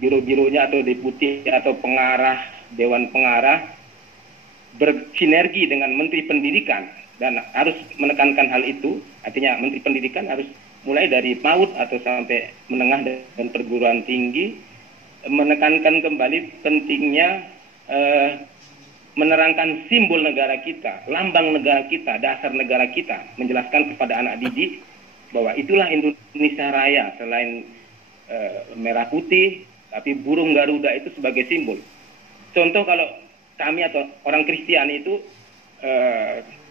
biro-bironya atau deputi atau pengarah, dewan pengarah bersinergi dengan Menteri Pendidikan, dan harus menekankan hal itu. Artinya Menteri Pendidikan harus mulai dari PAUD atau sampai menengah dan perguruan tinggi menekankan kembali pentingnya menerangkan simbol negara kita, lambang negara kita, dasar negara kita, menjelaskan kepada anak didik bahwa itulah Indonesia Raya. Selain merah putih, tapi burung Garuda itu sebagai simbol. Contoh, kalau kami atau orang Kristen itu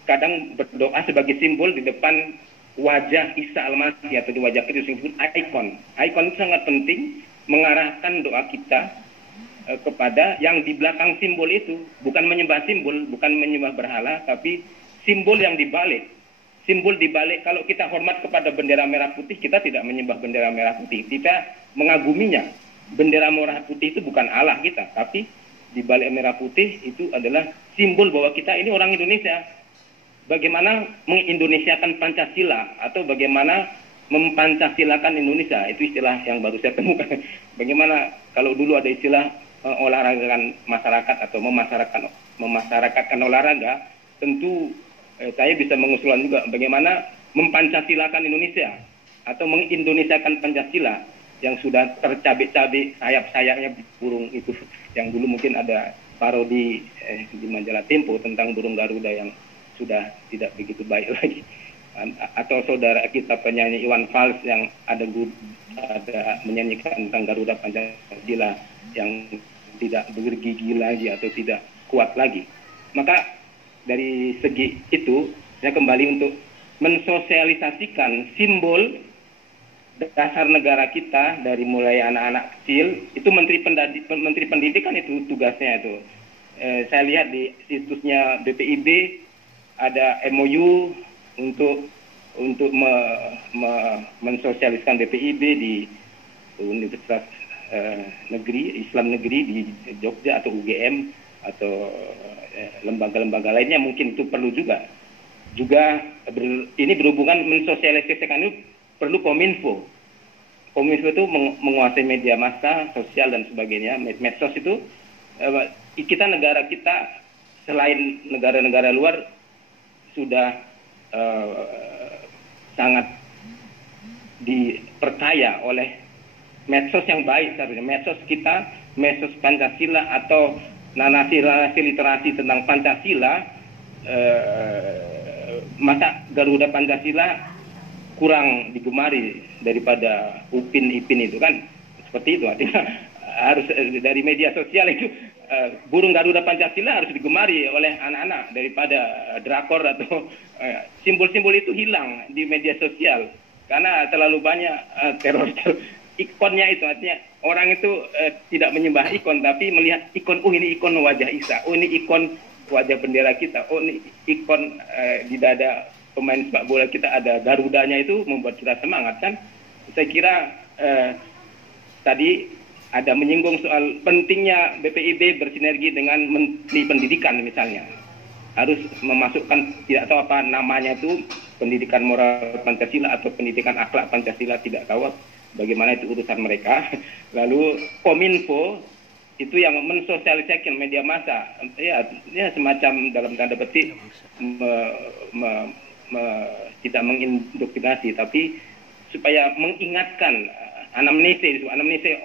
kadang berdoa sebagai simbol di depan wajah Isa Al-Masih atau di wajah Kristus, disebut ikon. Ikon itu sangat penting mengarahkan doa kita kepada yang di belakang simbol itu, bukan menyembah simbol, bukan menyembah berhala, tapi simbol yang dibalik. Simbol dibalik, kalau kita hormat kepada bendera merah putih, kita tidak menyembah bendera merah putih, kita mengaguminya. Bendera merah putih itu bukan Allah kita, tapi di balik merah putih itu adalah simbol bahwa kita ini orang Indonesia. Bagaimana mengindonesiakan Pancasila atau bagaimana mempancasilakan Indonesia, itu istilah yang baru saya temukan. Bagaimana kalau dulu ada istilah olahragakan masyarakat atau memasyarakatkan olahraga, tentu saya bisa mengusulkan juga bagaimana mempancasilakan Indonesia atau mengindonesiakan Pancasila yang sudah tercabik-cabik sayap-sayapnya burung itu, yang dulu mungkin ada parodi di majalah Tempo tentang burung Garuda yang sudah tidak begitu baik lagi. Atau saudara kita penyanyi Iwan Fals yang ada menyanyikan tentang Garuda Pancasila yang tidak bergigi lagi atau tidak kuat lagi. Maka dari segi itu saya kembali untuk mensosialisasikan simbol dasar negara kita dari mulai anak-anak kecil. Itu Menteri Pendidikan itu tugasnya itu. Saya lihat di situsnya BPIB ada MOU untuk mensosialiskan BPIB di Universitas Negeri Islam Negeri di Jogja atau UGM atau lembaga-lembaga lainnya, mungkin itu perlu juga. Ini berhubungan mensosialisasikan itu perlu Kominfo. Kominfo itu menguasai media massa, sosial dan sebagainya. Medsos itu kita, negara kita selain negara-negara luar sudah sangat dipercaya oleh medsos yang baik. Seharusnya medsos kita, medsos Pancasila atau narasi literasi tentang Pancasila, masa Garuda Pancasila kurang digemari daripada Upin Ipin itu kan, seperti itu. Artinya harus dari media sosial itu burung Garuda Pancasila harus digemari oleh anak-anak daripada drakor atau simbol-simbol itu hilang di media sosial karena terlalu banyak teror ikonnya itu. Artinya orang itu tidak menyembah ikon tapi melihat ikon, oh ini ikon wajah Isa, oh ini ikon wajah bendera kita, oh ini ikon di dada pemain sepak bola kita ada Garudanya, itu membuat kita semangat kan. Saya kira tadi ada menyinggung soal pentingnya BPIB bersinergi dengan Menteri Pendidikan misalnya. Harus memasukkan, tidak tahu apa namanya itu, pendidikan moral Pancasila atau pendidikan akhlak Pancasila, tidak tahu bagaimana itu urusan mereka. Lalu Kominfo itu yang mensosialisasikan media massa, ya semacam dalam tanda petik tidak mengindoktrinasi, tapi supaya mengingatkan anamnese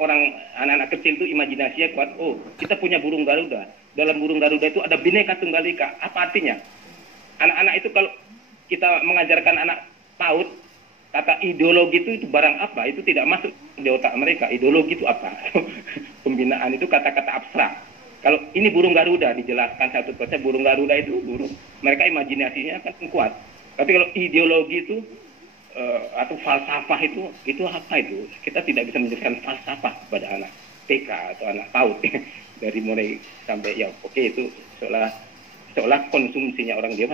orang anak-anak kecil itu imajinasinya kuat. Oh, kita punya burung Garuda. Dalam burung Garuda itu ada Bhinneka Tunggal Ika. Apa artinya? Anak-anak itu kalau kita mengajarkan anak PAUD, kata ideologi itu barang apa? Itu tidak masuk di otak mereka. Ideologi itu apa? Pembinaan itu kata-kata abstrak. Kalau ini burung Garuda dijelaskan satu persatu, burung Garuda itu burung. Mereka imajinasinya kan kuat. Tapi kalau ideologi itu atau falsafah itu apa itu? Kita tidak bisa menjelaskan falsafah kepada anak TK atau anak PAUD dari mulai sampai ya oke, itu seolah konsumsinya orang dia